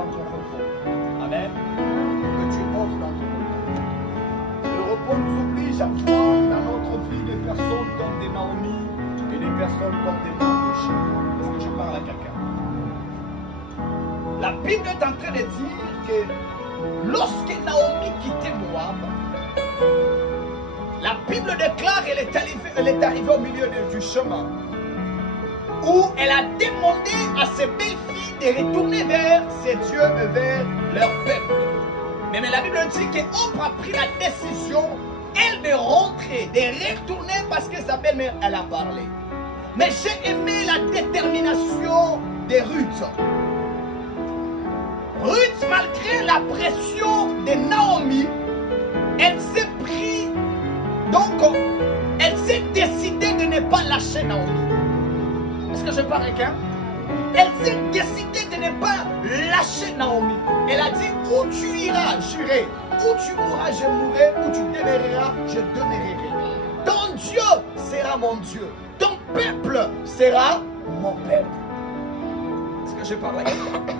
dans ton repos. Amen. Que tu entres dans ton repos. Le repos nous oblige à voir dans notre vie des personnes comme des Naomi et des personnes comme des Naomi. Est-ce que je parle à quelqu'un? La Bible est en train de dire que lorsque Naomi quittait Moab, la Bible déclare qu'elle est arrivée au milieu du chemin où elle a demandé à ses belles filles de retourner vers ses dieux et vers leur peuple. Mais la Bible dit qu'Oprah a pris la décision, elle, de rentrer, de retourner parce que sa belle-mère, elle a parlé. Mais j'ai aimé la détermination de Ruth. Ruth, malgré la pression de Naomi, elle s'est pris, donc elle s'est décidée de ne pas lâcher Naomi. Est-ce que je parle avec quelqu'un? Elle s'est décidée de ne pas lâcher Naomi. Elle a dit, où tu iras, j'irai. Où tu mourras, je mourrai. Où tu demeureras, je demeurerai. Ton Dieu sera mon Dieu. Ton peuple sera mon peuple. Est-ce que je parle avec quelqu'un?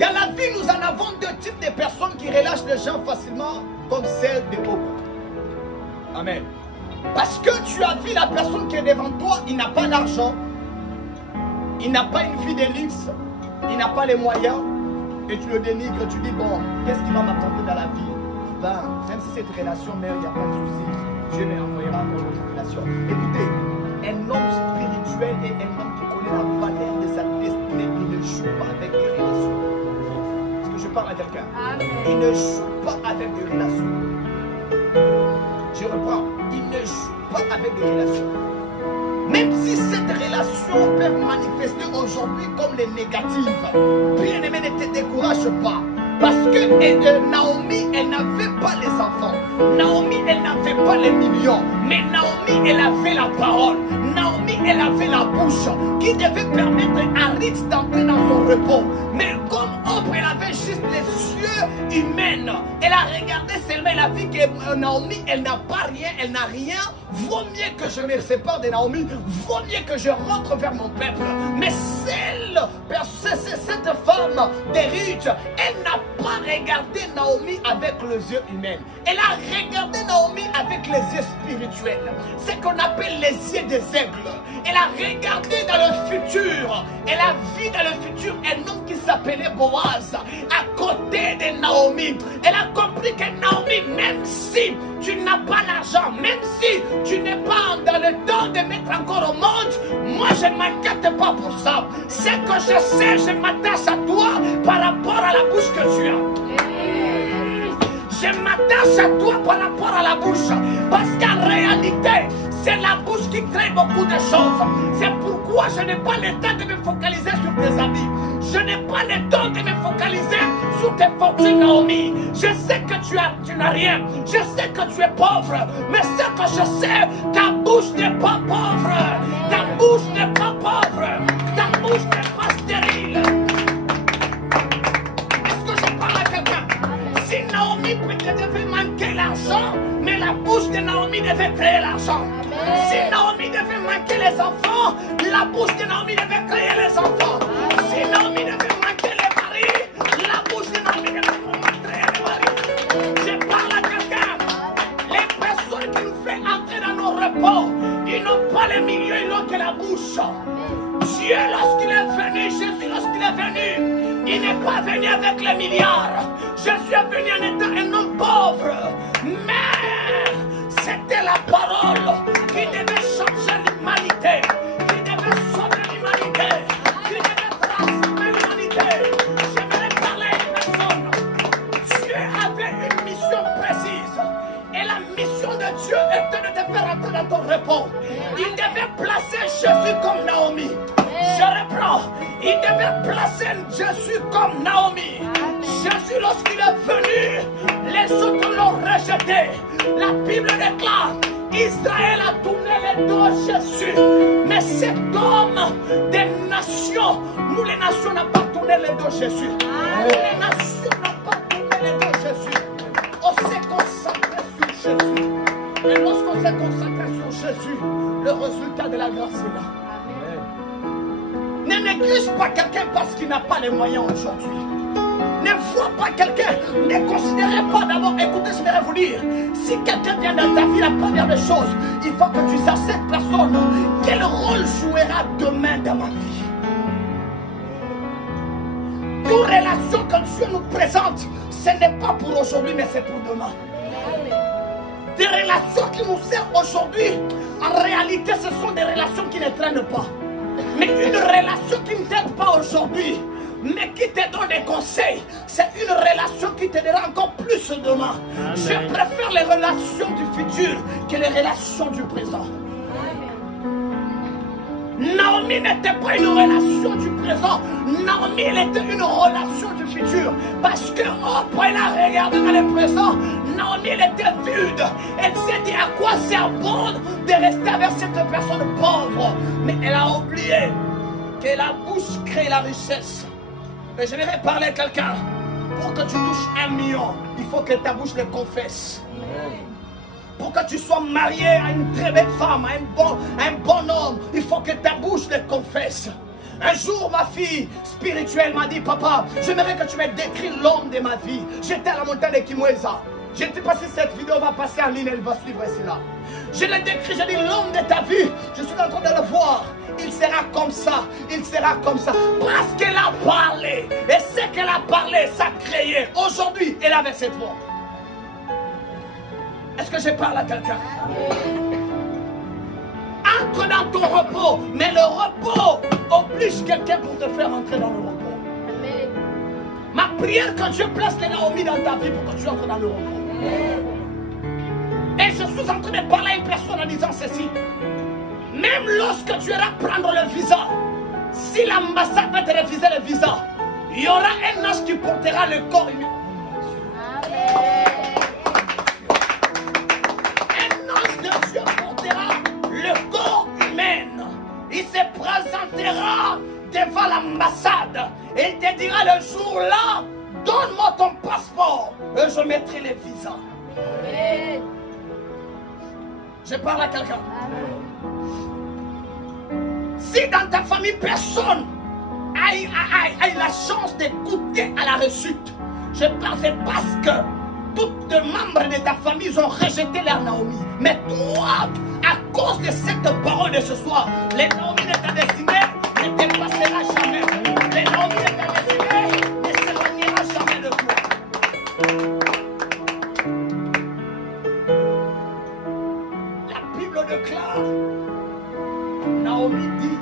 Dans la vie, nous en avons deux types de personnes qui relâchent les gens facilement, comme celle de Oprah. Amen. Parce que tu as vu la personne qui est devant toi, il n'a pas d'argent, il n'a pas une vie de luxe, il n'a pas les moyens, et tu le dénigres, tu dis, bon, qu'est-ce qui va m'apporter dans la vie? Ben, même si cette relation mère, il n'y a pas de souci, Dieu m'envoyera pour notre relation. Écoutez, un homme spirituel et un homme qui connaît la valeur de sa destinée, il ne joue pas avec des relations. Est-ce que je parle à quelqu'un? Il ne joue pas avec des relations. Je reprends, il ne joue pas avec des relations. Même si cette relation peut manifester aujourd'hui comme les négatives, bien aimé, ne te décourage pas. Parce que Naomi, elle n'avait pas les enfants. Naomi, elle n'avait pas les millions. Mais Naomi, elle avait la parole. Naomi, elle avait la bouche qui devait permettre à Ruth d'entrer dans son repos. Mais comme Oprah, elle avait juste les yeux humains. Elle a regardé seulement, elle a vu que Naomi, elle n'a pas rien, elle n'a rien. Vaut mieux que je me sépare de Naomi. Vaut mieux que je rentre vers mon peuple. Mais cette femme de Ruth, elle n'a pas regardé Naomi avec les yeux humains. Elle a regardé Naomi avec les yeux spirituels. Ce qu'on appelle les yeux des aigles. Elle a regardé dans le futur. Elle a vu dans le futur un homme qui s'appelait Boaz à côté de Naomi. Elle a compris que Naomi, même si tu n'as pas l'argent, même si tu n'es pas dans le temps de mettre encore au monde, moi je ne m'inquiète pas pour ça. Ce que je sais, je m'attache à toi par rapport à la bouche que tu as. Je m'attache à toi par rapport à la bouche. Parce qu'en réalité, c'est la bouche qui crée beaucoup de choses. C'est pourquoi je n'ai pas le temps de me focaliser sur tes amis. Je n'ai pas le temps de me focaliser sur tes fortunes, Naomi. Je sais que tu n'as rien. Je sais que tu es pauvre. Mais ce que je sais, ta bouche n'est pas pauvre. Ta bouche n'est pas pauvre. Ta bouche n'est pas stérile. Est-ce que je parle à quelqu'un? Si Naomi peut-être devait manquer l'argent, mais la bouche de Naomi devait créer l'argent. Si Naomi devait manquer les enfants, la bouche de Naomi devait créer les enfants. Si Naomi devait manquer les maris, la bouche de Naomi devait créer les maris. Je parle à quelqu'un. Les personnes qui nous font entrer dans nos repos, ils n'ont pas les milieux, ils n'ont que la bouche. Dieu, lorsqu'il est venu, Jésus, lorsqu'il est venu, il n'est pas venu avec les milliards. Je suis venu en étant un homme pauvre. Mais c'était la parole qui devait changer l'humanité, qui devait sauver l'humanité, qui devait transformer l'humanité. J'aimerais parler à une personne. Dieu avait une mission précise. Et la mission de Dieu était de te faire entrer dans ton repos. Il devait placer Jésus comme Naomi. Je reprends. Il devait placer Jésus comme Naomi. Jésus, lorsqu'il est venu, les autres l'ont rejeté. La Bible déclare, Israël a tourné les dos à Jésus. Mais cet homme des nations, nous les nations n'avons pas tourné les dos à Jésus. Les nations n'ont pas tourné les dos à Jésus. On s'est concentré sur Jésus. Et lorsqu'on s'est concentré sur Jésus, le résultat de la grâce est là. néglige pas quelqu'un parce qu'il n'a pas les moyens aujourd'hui. Ne vois pas quelqu'un, ne considérez pas d'abord, écoutez, je vais vous dire, si quelqu'un vient dans ta vie, la première des choses, il faut que tu saches cette personne, quel rôle jouera demain dans ma vie. Toute relation que Dieu nous présente, ce n'est pas pour aujourd'hui, mais c'est pour demain. Des relations qui nous servent aujourd'hui, en réalité, ce sont des relations qui ne traînent pas. Mais une relation qui ne t'aide pas aujourd'hui, mais qui te donne des conseils, c'est une relation qui t'aidera encore plus demain. Amen. Je préfère les relations du futur que les relations du présent. Naomi n'était pas une relation du présent. Naomi, elle était une relation du futur. Parce que, quand elle a regardé dans le présent, Naomi, elle était vide. Elle s'est dit à quoi sert bon de rester avec cette personne pauvre. Mais elle a oublié que la bouche crée la richesse. Mais j'aimerais parler à quelqu'un. Pour que tu touches 1 million, il faut que ta bouche le confesse. Pour que tu sois marié à une très belle femme, à un bon homme, il faut que ta bouche le confesse. Un jour, ma fille spirituelle m'a dit, papa, j'aimerais que tu me décris l'homme de ma vie. J'étais à la montagne de Kimweza. Je ne sais pas si cette vidéo va passer en ligne, elle va suivre cela. Je l'ai décrit, j'ai dit l'homme de ta vie, je suis en train de le voir. Il sera comme ça, il sera comme ça. Parce qu'elle a parlé. Et ce qu'elle a parlé, ça créé. Aujourd'hui, elle avait cette voix. Est-ce que je parle à quelqu'un? Entre dans ton repos, mais le repos oblige quelqu'un pour te faire entrer dans le repos. Amen. Ma prière, quand Dieu place les Naomi dans ta vie pour que tu entres dans le repos. Amen. Et je suis en train de parler à une personne en disant ceci. Même lorsque tu iras prendre le visa, si l'ambassade va te refuser le visa, il y aura un ange qui portera le corps humain. Un ange de Dieu portera le corps humain. Il se présentera devant l'ambassade et il te dira le jour-là, donne-moi ton passeport et je mettrai le visa. Je parle à quelqu'un. Si dans ta famille, personne a la chance de goûter à la réussite, je pense c'est parce que tous les membres de ta famille ont rejeté leur Naomi. Mais toi, à cause de cette parole de ce soir, les Naomi de ta destinée ne te passera jamais. Les Naomi de ta destinée ne s'éloignera jamais de toi. La Bible déclare, Naomi dit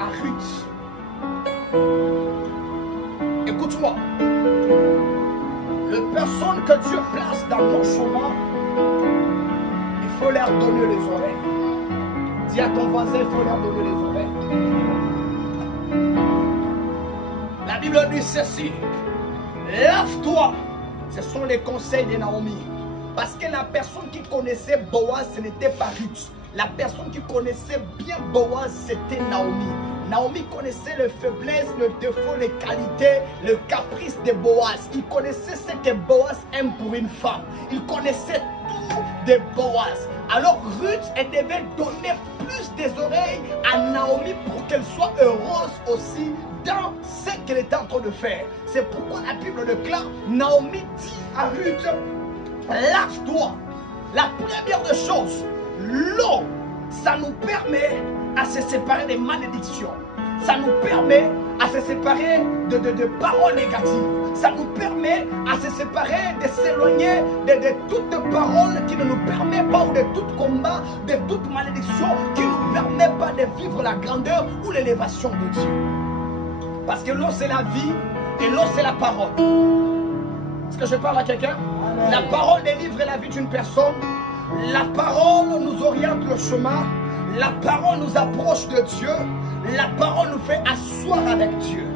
à Ruth, écoute-moi, les personnes que Dieu place dans mon chemin, il faut leur donner les oreilles. Dis à ton voisin, il faut leur donner les oreilles. La Bible dit ceci, lave-toi, ce sont les conseils de Naomi. Parce que la personne qui connaissait Boaz, ce n'était pas Ruth. La personne qui connaissait bien Boaz, c'était Naomi. Naomi connaissait les faiblesses, le défaut, les qualités, le caprice de Boaz. Il connaissait ce que Boaz aime pour une femme. Il connaissait tout de Boaz. Alors Ruth, elle devait donner plus des oreilles à Naomi pour qu'elle soit heureuse aussi dans ce qu'elle était en train de faire. C'est pourquoi la Bible déclare, Naomi dit à Ruth, lave-toi. La première des choses, l'eau, ça nous permet à se séparer des malédictions. Ça nous permet à se séparer de paroles négatives. Ça nous permet à se séparer, de s'éloigner de toutes paroles qui ne nous permettent pas, ou de tout combat, de toute malédiction qui ne nous permet pas de vivre la grandeur ou l'élévation de Dieu. Parce que l'eau c'est la vie et l'eau c'est la parole. Est-ce que je parle à quelqu'un? La parole délivre la vie d'une personne. La parole nous oriente le chemin. La parole nous approche de Dieu. La parole nous fait asseoir avec Dieu.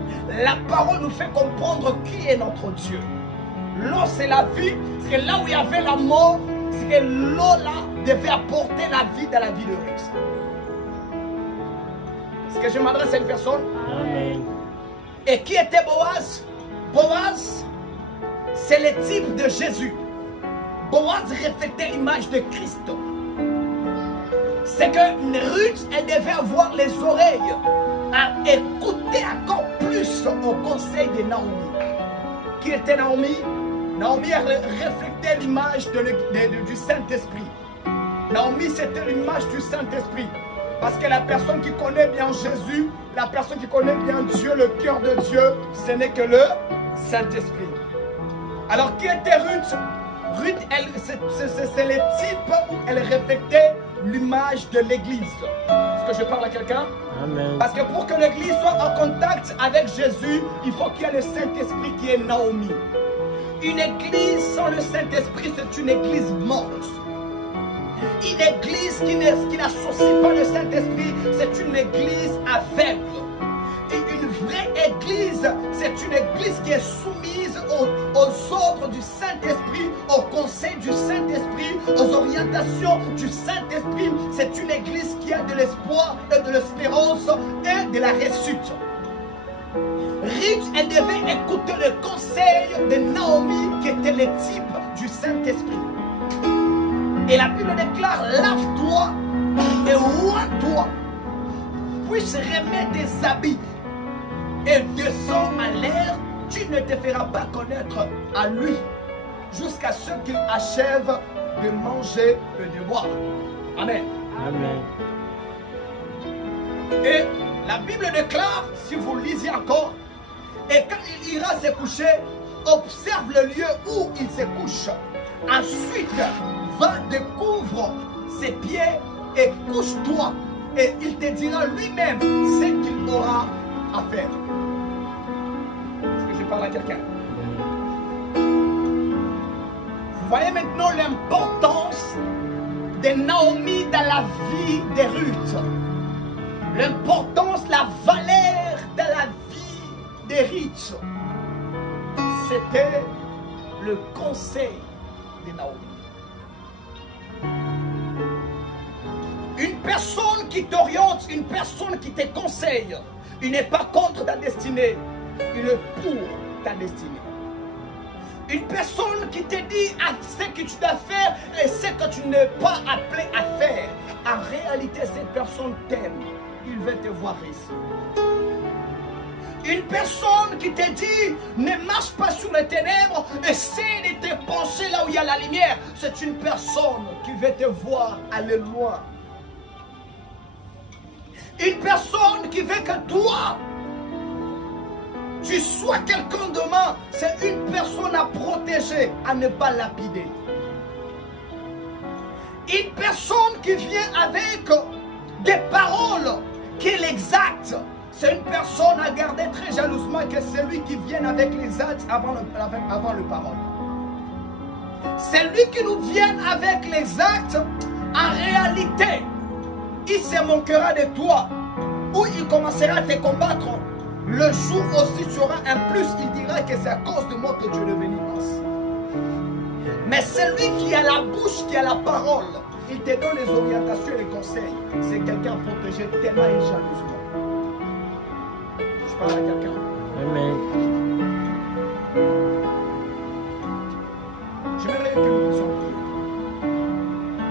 La parole nous fait comprendre qui est notre Dieu. L'eau c'est la vie. C'est que là où il y avait la mort, c'est que l'eau là devait apporter la vie dans la vie de Ruth. Est-ce que je m'adresse à une personne? Amen. Et qui était Boaz? Boaz, c'est le type de Jésus. Boaz reflétait l'image de Christ. C'est que Ruth, elle devait avoir les oreilles a écouté encore plus au conseil de Naomi. Qui était Naomi? Naomi a reflété l'image du Saint-Esprit. Naomi, c'était l'image du Saint-Esprit. Parce que la personne qui connaît bien Jésus, la personne qui connaît bien Dieu, le cœur de Dieu, ce n'est que le Saint-Esprit. Alors, qui était Ruth? Ruth, c'est le type où elle reflétait l'image de l'Église. Est-ce que je parle à quelqu'un? Amen. Parce que pour que l'Église soit en contact avec Jésus, il faut qu'il y ait le Saint-Esprit qui est Naomi. Une Église sans le Saint-Esprit, c'est une Église morte. Une Église qui n'associe pas le Saint-Esprit, c'est une Église aveugle. Et une vraie Église, c'est une Église qui est soumise aux ordres du Saint-Esprit, au conseil du Saint-Esprit, aux orientations du Saint-Esprit. C'est une Église qui a de l'espoir et de l'espérance et de la réussite. Ruth, elle devait écouter le conseil de Naomi, qui était le type du Saint-Esprit. Et la Bible déclare, lave-toi et oins-toi, puis remets tes habits et descends à l'air, tu ne te feras pas connaître à lui, jusqu'à ce qu'il achève de manger et de boire. Amen. Amen. Et la Bible déclare, si vous lisez encore, et quand il ira se coucher, observe le lieu où il se couche. Ensuite, va, découvre ses pieds et couche-toi. Et il te dira lui-même ce qu'il aura à faire. Est-ce que je parle à quelqu'un? Vous voyez maintenant l'importance de Naomi dans la vie de Ruth. L'importance, la valeur de la vie de Ruth. C'était le conseil de Naomi. Une personne qui t'oriente, une personne qui te conseille, il n'est pas contre ta destinée, il est pour ta destinée. Une personne qui te dit ce que tu dois faire et ce que tu n'es pas appelé à faire. En réalité, cette personne t'aime, il veut te voir réussir. Une personne qui te dit ne marche pas sur les ténèbres, essaie de te pencher là où il y a la lumière. C'est une personne qui veut te voir aller loin. Une personne qui veut que toi, tu sois quelqu'un demain, c'est une personne à protéger, à ne pas lapider. Une personne qui vient avec des paroles qui est l'exact, c'est une personne à garder très jalousement que celui qui vient avec les actes avant le parole. Celui qui nous vient avec les actes, en réalité, il se moquera de toi, ou il commencera à te combattre. Le jour aussi tu auras un plus, il dira que c'est à cause de moi que tu es devenu ainsi. Mais celui qui a la bouche, qui a la parole, il te donne les orientations et les conseils. C'est quelqu'un protégé tellement et jalousement. Je parle à quelqu'un. Amen. J'aimerais que nous puissions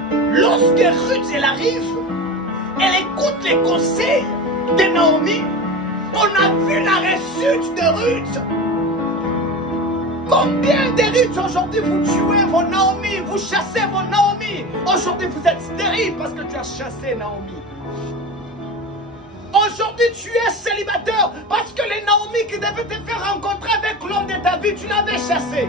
prier. Lorsque Ruth elle arrive, elle écoute les conseils de Naomi. On a vu la réussite de Ruth. Combien de Ruth aujourd'hui vous tuez vos Naomi, vous chassez vos Naomi. Aujourd'hui vous êtes stérile parce que tu as chassé Naomi. Aujourd'hui tu es célibataire parce que les Naomi qui devaient te faire rencontrer avec l'homme de ta vie, tu l'avais chassé.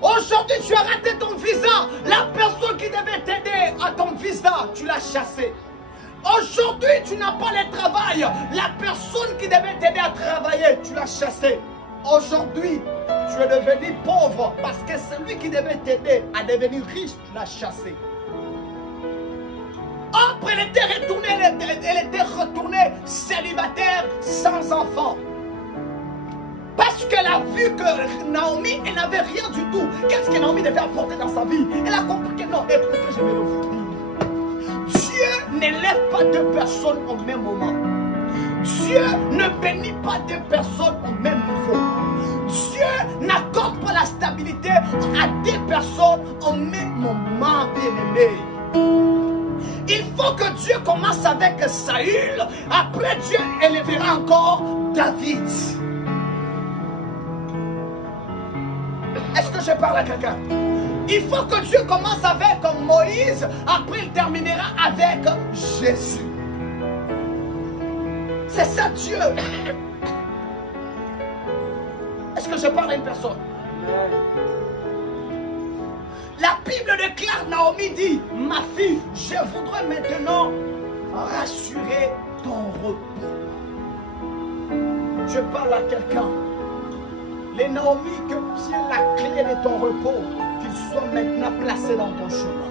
Aujourd'hui tu as raté ton visa, la personne qui devait t'aider à ton visa, tu l'as chassé. Aujourd'hui, tu n'as pas le travail. La personne qui devait t'aider à travailler, tu l'as chassé. Aujourd'hui, tu es devenu pauvre parce que celui qui devait t'aider à devenir riche, tu l'as chassé. Après, elle était retournée célibataire, sans enfant. Parce qu'elle a vu que Naomi, elle n'avait rien du tout. Qu'est-ce que Naomi devait apporter dans sa vie? Elle a compris que non, écoutez, je vais le vous dire. Dieu n'élève pas deux personnes au même moment. Dieu ne bénit pas deux personnes au même niveau. Dieu n'accorde pas la stabilité à deux personnes au même moment, bien-aimé. Il faut que Dieu commence avec Saül. Après, Dieu élèvera encore David. Est-ce que je parle à quelqu'un? Il faut que Dieu commence avec Moïse. Après, il terminera avec Jésus. C'est ça Dieu. Est-ce que je parle à une personne? La Bible déclare, Naomi dit, ma fille, je voudrais maintenant rassurer ton repos. Je parle à quelqu'un. Les Naomi, que tu aies la clé de ton repos, qu'il soit maintenant placé dans ton chemin.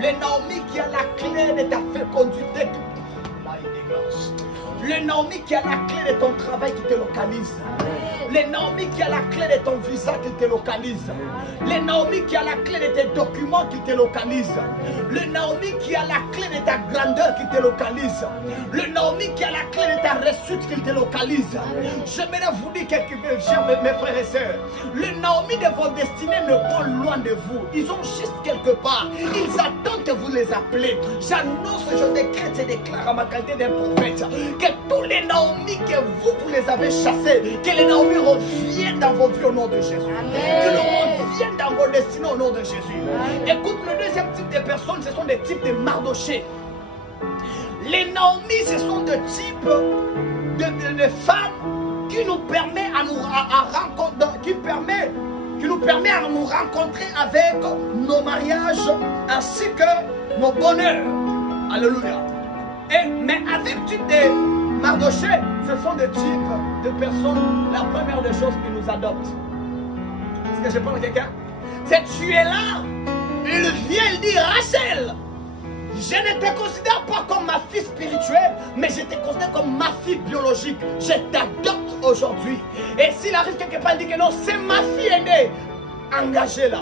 Les Naomi qui a la clé de ta fécondité, le Naomi qui a la clé de ton travail qui te localise. Les Naomi qui a la clé de ton visa qui te localise. Les Naomi qui a la clé de tes documents qui te localise. Le Naomi qui a la clé de ta grandeur qui te localise. Le Naomi qui a la clé de ta réussite qui te localise. J'aimerais vous dire quelque chose, mes frères et sœurs. Les Naomi de vos destinées ne vont loin de vous. Ils ont juste quelque part. Ils attendent que vous les appelez. J'annonce, je décrète et déclare à ma qualité d'un prophète que tous les Naomi que vous les avez chassés, que les Naomi reviennent dans vos vies au nom de Jésus. Que nous reviennent dans vos destinées au nom de Jésus. Écoute, le deuxième type de personnes, ce sont des types de Mardoché. Les Naomi, ce sont des types de femmes qui nous permettent à nous rencontrer avec nos mariages ainsi que nos bonheurs. Alléluia. Mais avec type de Mardoché, ce sont des types de personnes, la première des choses qui nous adoptent. Est-ce que je parle à quelqu'un? C'est tu es là, il vient, il dit Rachel, je ne te considère pas comme ma fille spirituelle, mais je te considère comme ma fille biologique. Je t'adopte aujourd'hui. Et s'il arrive quelque part, il dit que non, c'est ma fille aînée, engagez-la.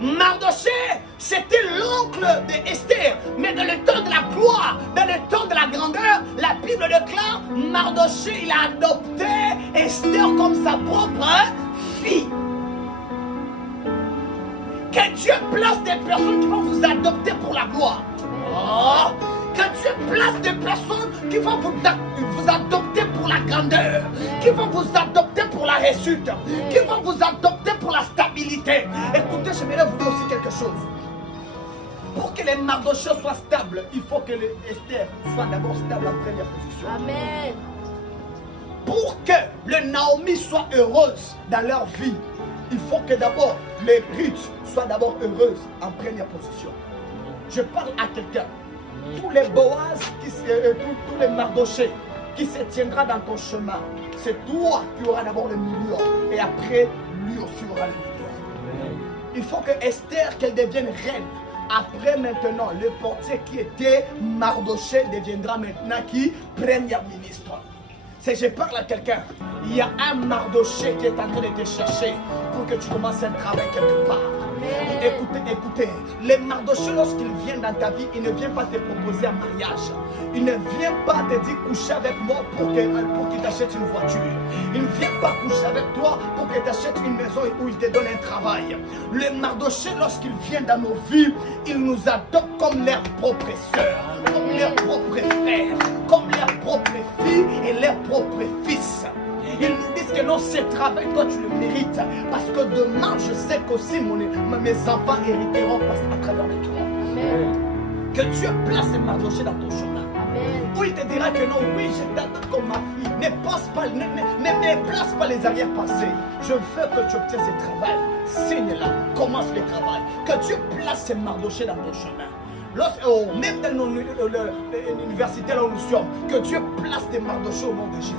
Mardoché, c'était l'oncle d'Esther, mais dans le temps de la gloire, dans le temps de la grandeur, la Bible déclare, Mardoché, il a adopté Esther comme sa propre fille. Que Dieu place des personnes qui vont vous adopter pour la gloire. Oh, que Dieu place des personnes qui vont vous adopter pour la grandeur, qui vont vous adopter pour la réussite, qui vont vous adopter pour la stabilité. Écoutez, j'aimerais vous dire aussi quelque chose. Pour que les Mardochés soient stables, il faut que les Esther soient d'abord stables en première position. Amen. Pour que le Naomi soit heureuse dans leur vie, il faut que d'abord les Ruth soient d'abord heureuses en première position. Je parle à quelqu'un. Tous les Boaz, tous les Mardochés qui se tiendra dans ton chemin, c'est toi qui auras d'abord le million et après lui aussi aura le million. Il faut que Esther, qu'elle devienne reine. Après maintenant, le portier qui était Mardoché deviendra maintenant qui? Premier ministre. Si je parle à quelqu'un, il y a un Mardoché qui est en train de te chercher pour que tu commences un travail quelque part. Écoutez, les Mardochés, lorsqu'ils viennent dans ta vie, ils ne viennent pas te proposer un mariage. Ils ne viennent pas te dire coucher avec moi pour qu'ils t'achètent une voiture. Ils ne viennent pas coucher avec toi pour qu'ils t'achètent une maison où ils te donnent un travail. Les Mardochés, lorsqu'ils viennent dans nos vies, ils nous adoptent comme leurs propres sœurs, comme leurs propres frères, comme leurs propres filles et leurs propres fils. Ils nous disent que non, ce travail, toi tu le mérites. Parce que demain, je sais qu'aussi mes enfants hériteront à travers de toi. Amen. Que Dieu place Mardoché dans ton chemin. Amen. Où il te dira que non, oui, je t'attends comme ma fille. Ne pense pas, ne place pas les arrière-pensées. Je veux que tu obtiennes ce travail. Signe-la, commence le travail. Que Dieu place Mardoché dans ton chemin. Même dans l'université là où nous sommes, que Dieu place des Mardochés au nom de Jésus.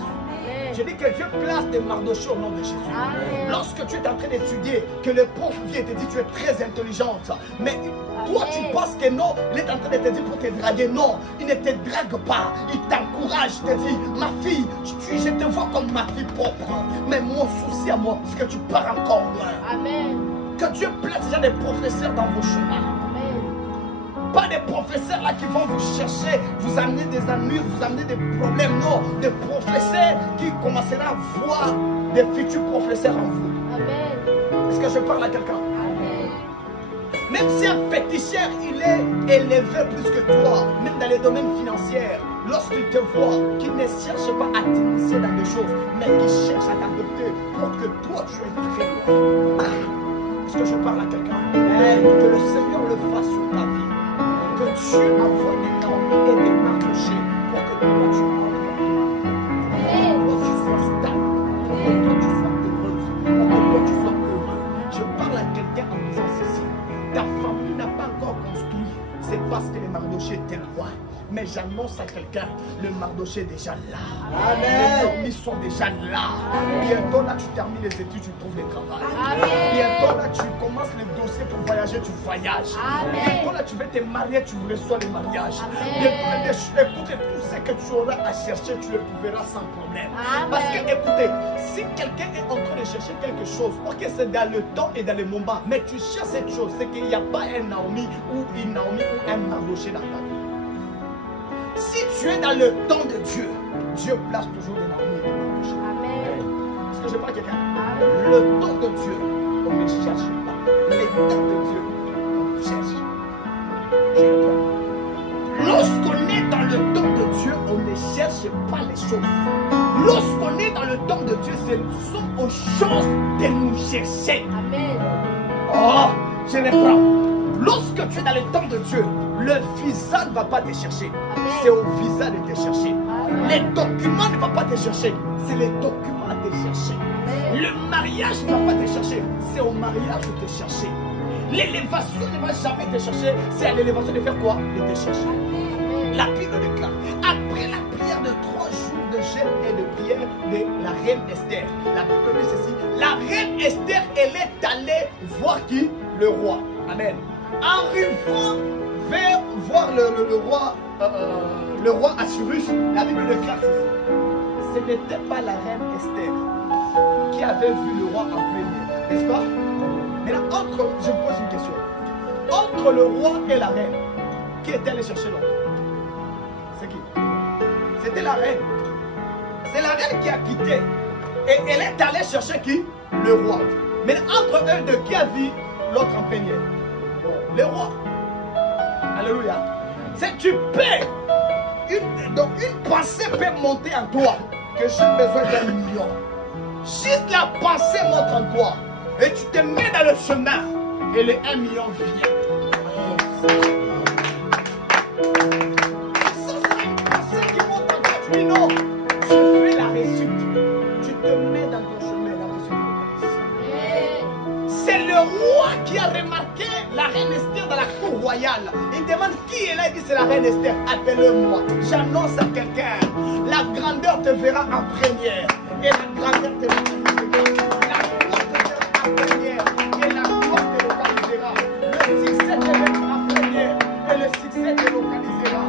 Je dis que Dieu place des Mardochés au nom de Jésus. Amen. Lorsque tu es en train d'étudier, que le prof vient et te dit tu es très intelligente, mais toi tu penses que non, il est en train de te dire pour te draguer. Non, il ne te drague pas, il t'encourage, il te dit ma fille, je te vois comme ma fille propre, mais mon souci à moi, c'est que tu pars encore loin. Amen. Que Dieu place déjà des professeurs dans vos chemins. Pas des professeurs là qui vont vous chercher, vous amener des ennuis, vous amener des problèmes. Non, des professeurs qui commenceront à voir des futurs professeurs en vous. Amen. Est-ce que je parle à quelqu'un? Même si un féticheur, il est élevé plus que toi, même dans les domaines financiers, lorsqu'il te voit, qu'il ne cherche pas à t'initier dans des choses, mais qu'il cherche à t'adopter pour que toi tu es très loin. Est-ce que je parle à quelqu'un? Que le Seigneur le fasse sur ta vie. Que Dieu envoie des Naomi et des Mardochée pour que toi tu envoies. Pour que tu sois stable, pour que toi tu sois heureuse, pour que toi tu sois heureux. Je parle à quelqu'un en disant ceci. Ta famille n'a pas encore construit. C'est parce que les Mardochée étaient loin. Mais j'annonce à quelqu'un, le Mardochée est déjà là. Amen. Les Naomi sont déjà là. Amen. Bientôt là, tu termines les études, tu trouves le travail. Amen. Bientôt là, tu commences les dossiers pour voyager, tu voyages. Amen. Bientôt là, tu veux te marier, tu reçois le mariage. Bientôt là, écoutez, tout ce que tu auras à chercher, tu le trouveras sans problème. Amen. Parce que, écoutez, si quelqu'un est en train de chercher quelque chose, ok, c'est dans le temps et dans le moment, mais tu cherches cette chose, c'est qu'il n'y a pas un Naomi ou une Naomi ou un Mardochée dans ta vie. Si tu es dans le temps de Dieu, Dieu place toujours des Naomi et des Mardochée. Amen. Est-ce que je parle à quelqu'un? Le temps de Dieu, on ne cherche pas. Les temps de Dieu, on cherche. Je reprends. Lorsqu'on est dans le temps de Dieu, on ne cherche pas les choses. Lorsqu'on est dans le temps de Dieu, ce sont aux choses de nous chercher. Amen. Oh, je reprends. Lorsque tu es dans le temps de Dieu, le visa ne va pas te chercher. C'est au visa de te chercher. Amen. Les documents ne vont pas te chercher. C'est les documents à te chercher. Amen. Le mariage ne va pas te chercher. C'est au mariage de te chercher. L'élévation ne va jamais te chercher. C'est à l'élévation de faire quoi? De te chercher. Amen. La Bible déclare, après la prière de 3 jours de jeûne et de prière de la reine Esther, la Bible dit ceci, la reine Esther, elle est allée voir qui? Le roi. Amen. Arrivant vers voir le roi Assyrus, la Bible déclare ceci. Ce n'était pas la reine Esther qui avait vu le roi en premier, n'est-ce pas? Maintenant, je vous pose une question. Entre le roi et la reine, qui est allé chercher l'autre? C'est qui? C'était la reine. C'est la reine qui a quitté. Et elle est allée chercher qui? Le roi. Mais entre eux deux, qui a vu l'autre en premier? Le roi. Alléluia. C'est tu peux. Donc une pensée peut monter en toi. Que j'ai besoin d'1 million. Juste la pensée monte en toi. Et tu te mets dans le chemin. Et le 1 million vient. Ça c'est une pensée qui monte en toi. Tu dis non. Je fais la réussite. Tu te mets dans ton chemin. La réussite. C'est le roi qui a remarqué la reine Esther dans la cour royale. Il demande qui est là. Il dit c'est la reine Esther. Appelle-moi. J'annonce à quelqu'un. La grandeur te verra en première. Et la grandeur te verra en première. La gloire te verra en première. Et la gloire te localisera. Le succès te verra en première. Et le succès te localisera.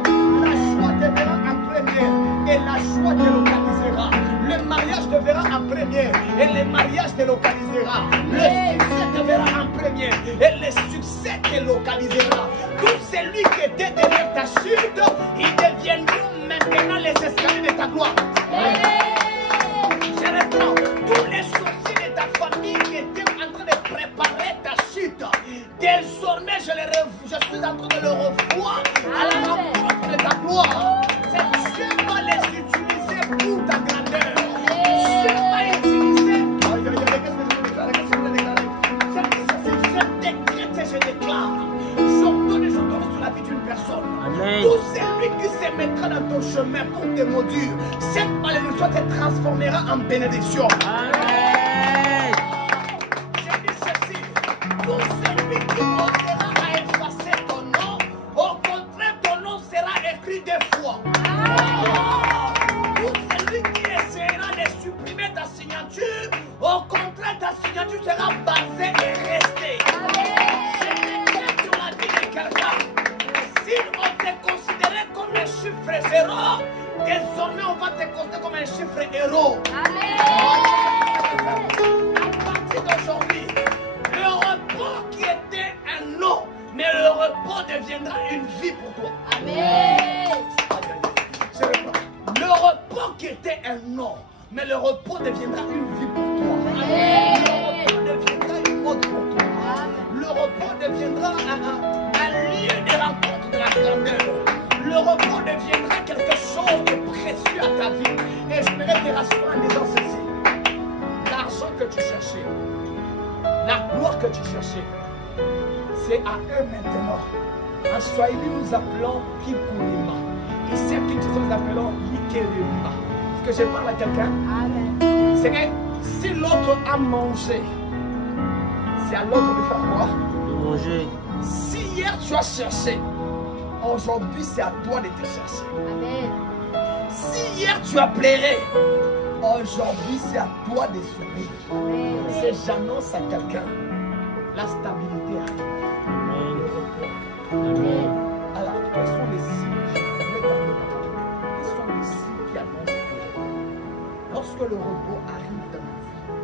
La joie te verra en première. Et la joie te localisera. Le mariage te verra en première. Et le mariage te localisera. Le succès te verra en première. Et le succès te localisera. Tout celui qui était derrière ta chute, ils deviendront maintenant les escaliers de ta gloire. Je reprends. Tous les sorciers de ta famille qui étaient en train de préparer ta chute, désormais je suis en train de le revoir à la rencontre de ta gloire. Dieu va les utiliser pour ta grandeur. Dieu va utiliser. Je déclare, j'ordonne sur la vie d'une personne. Amen. Tout celui qui se mettra dans ton chemin pour te maudire, cette malédiction te transformera en bénédiction. Amen. Je dis ceci, tout celui qui osera à effacer ton nom, au contraire ton nom sera écrit 2 fois. Tout celui qui essaiera de supprimer ta signature, au contraire ta signature sera basée et restée. Si on te considérait comme un chiffre 0, désormais on va te considérer comme un chiffre héros. Amen. À partir d'aujourd'hui, le repos qui était un non, mais le repos deviendra une vie pour toi. Amen. Le repos qui était un non, mais le repos deviendra une vie pour toi. Amen. Le repos deviendra une autre pour toi. Le repos deviendra deviendra un lieu de rencontre de la grandeur. Le repos deviendra quelque chose de précieux à ta vie. Et je voudrais te rassurer en disant ceci. L'argent que tu cherchais, la gloire que tu cherchais, c'est à eux maintenant. En Swahili, nous appelons Kikulima. Ici, à Kinshasa, nous appelons Likelima. Est-ce que je parle à quelqu'un? C'est que si l'autre a mangé, c'est à l'autre de faire quoi? De manger. Si hier tu as cherché, aujourd'hui c'est à toi de te chercher. Amen. Si hier tu as pleuré, aujourd'hui c'est à toi de sourire. Si j'annonce à quelqu'un, la stabilité arrive. Amen. Le repos. Amen. Alors, quels sont les signes? Quels sont les signes qui annoncent le repos? Lorsque le repos arrive dans la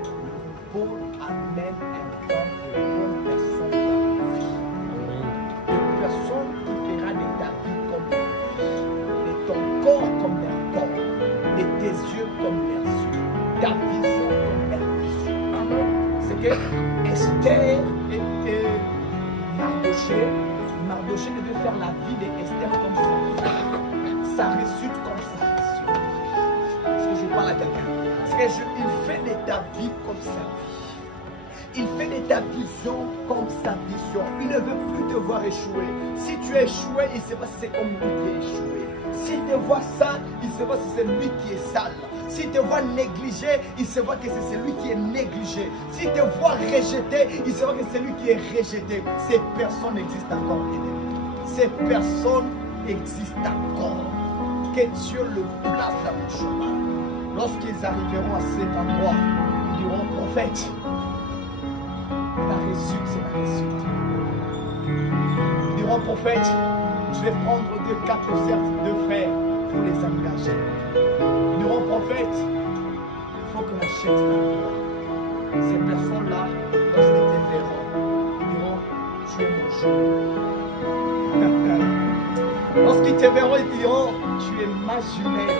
vie, le repos amène un temps de bonnes personnes dans la vie. Une personne qui fera de ta vie comme ta vie, de ton corps comme leur corps, de tes yeux comme leurs yeux, ta vision comme leur vision. C'est que Esther et Mardoché devait faire la vie d'Esther comme sa réussite comme sa réussite. Est-ce que je parle à quelqu'un? C'est qu'il fait de ta vie comme sa vie. Il fait de ta vision comme sa vision. Il ne veut plus te voir échouer. Si tu es échoué, il ne sait pas si c'est comme lui qui est échoué. S'il te voit sale, il ne sait pas si c'est lui qui est sale. S'il te voit négligé, il sait pas que c'est celui qui est négligé. S'il te voit rejeté, il sait pas que c'est lui qui est rejeté. Ces personnes existent encore. Ces personnes existent encore. Que Dieu le place dans le chemin. Lorsqu'ils arriveront à cet endroit, ils diront, prophète, la réussite, c'est la réussite. Ils diront, prophète, je vais prendre 4 cercles de frères pour les engager. Ils diront, prophète, il faut qu'on achète l'endroit. Ces personnes-là, lorsqu'ils te verront, ils diront, tu es mon jumelle. Lorsqu'ils te verront, ils diront, tu es ma jumelle.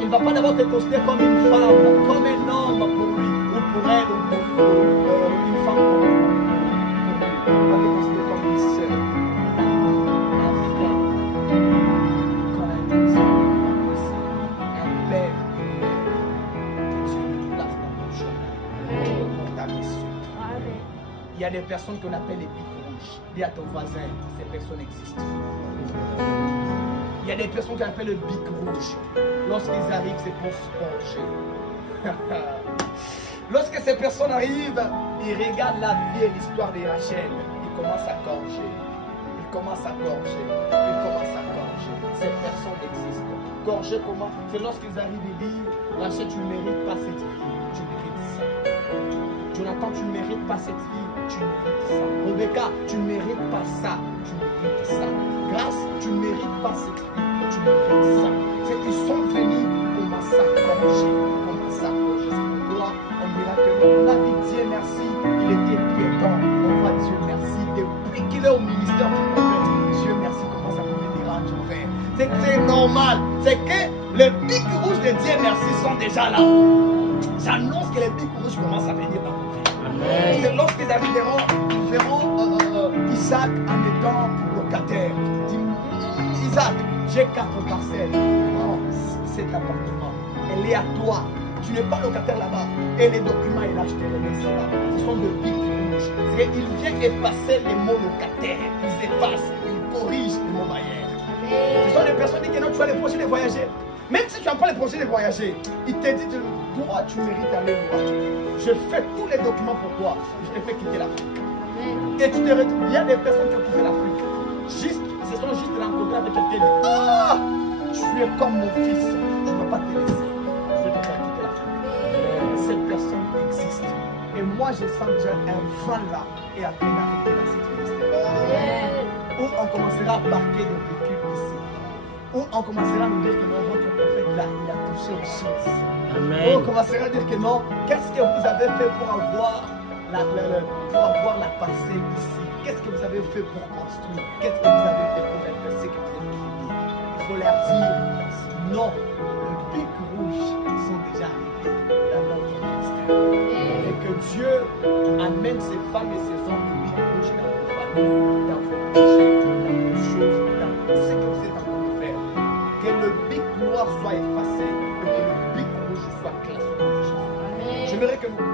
Il ne va pas d'abord te considérer comme une femme, comme un homme pour lui, ou pour elle, ou pour une femme pour lui. Il va te considérer comme une sœur, un frère, comme un cousin, un père. Que Dieu nous place dans nos chemins pour ta réussite. Il y a des personnes qu'on appelle les bics rouges. Dis à ton voisin, ces personnes existent. Il y a des personnes qu'on appelle le bic rouge. Lorsqu'ils arrivent, c'est pour se pencher. Lorsque ces personnes arrivent, ils regardent la vie et l'histoire de Rachel. Ils commencent à gorger. Ils commencent à gorger. Ils commencent à gorger. Ces personnes existent. Gorger comment? C'est lorsqu'ils arrivent et disent, Rachel, tu ne mérites pas cette vie. Tu mérites ça. Jonathan, tu ne mérites pas cette vie. Tu mérites ça. Rebecca, tu ne mérites pas ça. Tu mérites ça. Grâce, tu ne mérites pas cette vie. Tu mérites ça. C'est qu'ils sont venus commencer à corriger. Commencer à corriger. C'est pourquoi on dira que on a dit Dieu merci. Il était piéton. On va Dieu merci. Depuis qu'il est au ministère du prophète, Dieu merci commence à donner des rangs verts. C'est normal. C'est que les pics rouges de Dieu merci sont déjà là. J'annonce que les pics rouges commencent à venir dans vos vies. C'est lorsqu'ils arriveront, ils verront Isaac en étant locataire. Isaac, j'ai 4 parcelles. Prends cet appartement. Elle est à toi. Tu n'es pas locataire là-bas. Et les documents, il a acheté les là. Ce sont de pics rouges. Il vient effacer les mots locataires. Ils effacent, ils corrigent les mots bailleurs. Ce sont des personnes qui disent que non, tu as les projets de voyager. Même si tu n'as pas les projets de voyager, il te dit, toi, tu mérites d'aller loin. Je fais tous les documents pour toi. Je te fais quitter l'Afrique. Et tu te retrouves. Il y a des personnes qui ont quitté l'Afrique. Juste, ce sont juste rencontrés avec quelqu'un qui dit, ah, tu es comme mon fils. Je ne peux pas te laisser. Je vais te faire quitter l'Afrique. Cette personne existe. Et moi, je sens déjà un vent là et à peine arriver dans cette ministère. Où on commencera à marquer des véhicules ici. Où on commencera à nous dire que non, votre prophète là, il a touché aux choses. Amen. Où on commencera à dire que non, qu'est-ce que vous avez fait pour avoir la parcelle ici? Qu'est-ce que vous avez fait pour construire? Qu'est-ce que vous avez fait pour investir que vous êtes bénis? Il faut leur dire non, les pics rouges sont déjà arrivés dans notre ministère. Et que Dieu amène ces femmes et ces hommes de pics rouges dans vos projets, dans vos choses, dans ce que vous êtes en train de faire. Que le bic noir soit effacé et que le bic rouge soit clair sur votre Jésus. J'aimerais que nous